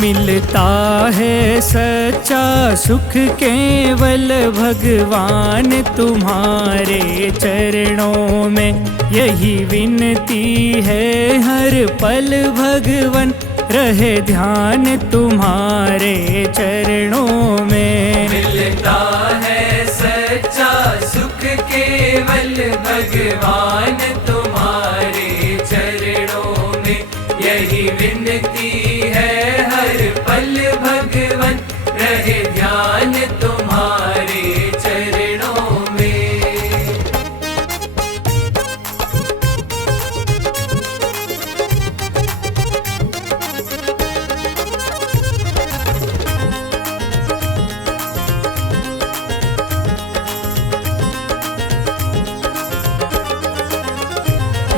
मिलता है सच्चा सुख केवल भगवान तुम्हारे चरणों में। यही विनती है हर पल भगवन, रहे ध्यान तुम्हारे चरणों में। मिलता है सच्चा सुख केवल भगवान तुम्हारे चरणों में। यही विनती है हर पल भगवन, रहे ध्यान तुम्हारे चरणों में।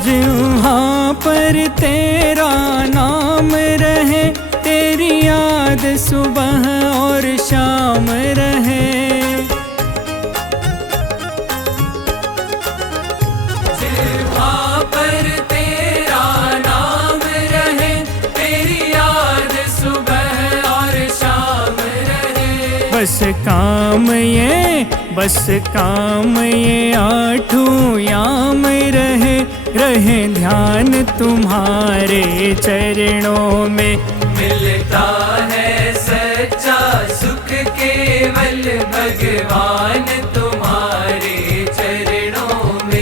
जहाँ पर तेरा नाम रहे, तेरी याद सुबह और शाम रहे। जहाँ पर तेरा नाम रहे, तेरी याद सुबह और शाम रहे। बस काम ये आठों याम रहे, रहे ध्यान तुम्हारे चरणों में। मिलता है सच्चा सुख केवल भगवान तुम्हारे चरणों में।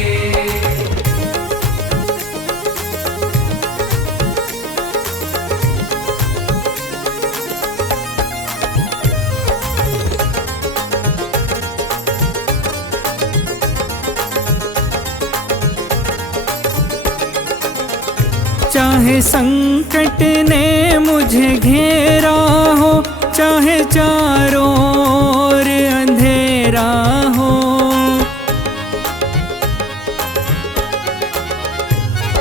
चाहे संकट ने मुझे घेरा हो, चाहे चारों ओर अंधेरा हो।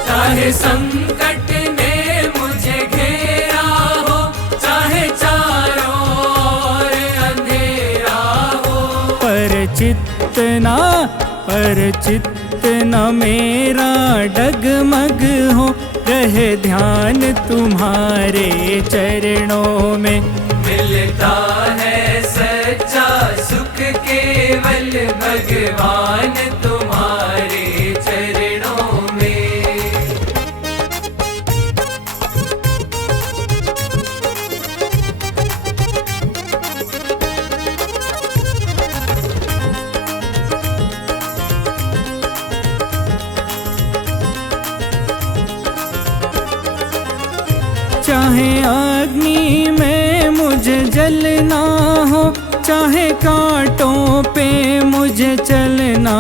चाहे संकट ने मुझे घेरा हो, चाहे चारों ओर अंधेरा हो। पर चित्त न मेरा डगमग हो, रहे ध्यान तुम्हारे चरणों में। मिलता है सच्चा सुख केवल भगवान तुम्हारे चरणों में। चाहे अग्नि में मुझे जलना हो, चाहे कांटों पे मुझे चलना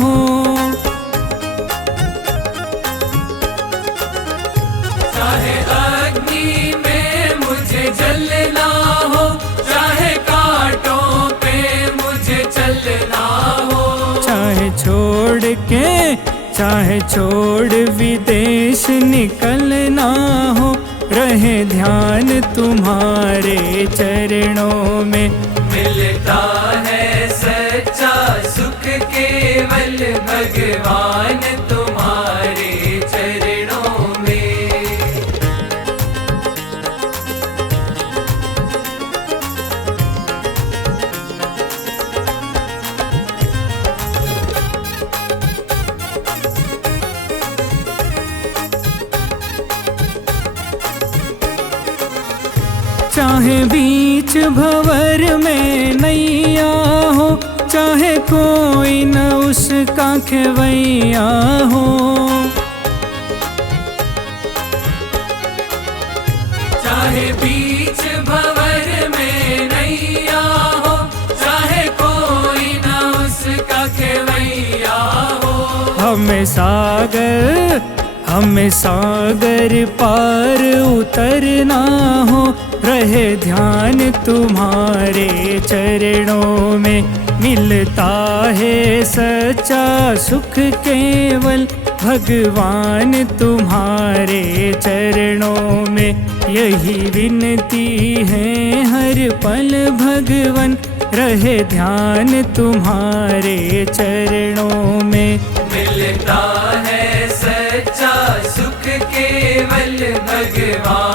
हो। चाहे अग्नि में मुझे जलना हो, चाहे कांटों पे मुझे चलना हो। चाहे छोड़ विदेश निकलना हो, रहे ध्यान तुम्हारे चरणों में। मिलता है सच्चा सुख केवल भगवान तुम्हारे चरणों में। चाहे बीच भंवर में नैया हो, चाहे कोई न उसका खेवैया हो। चाहे बीच भंवर में नैया हो, चाहे कोई न उसका खेवैया हो। हमें सागर पार उतरना हो, रहे ध्यान तुम्हारे चरणों में। मिलता है सच्चा सुख केवल भगवान तुम्हारे चरणों में। यही विनती है हर पल भगवन, रहे ध्यान तुम्हारे चरणों में। मिलता है सच्चा सुख केवल भगवान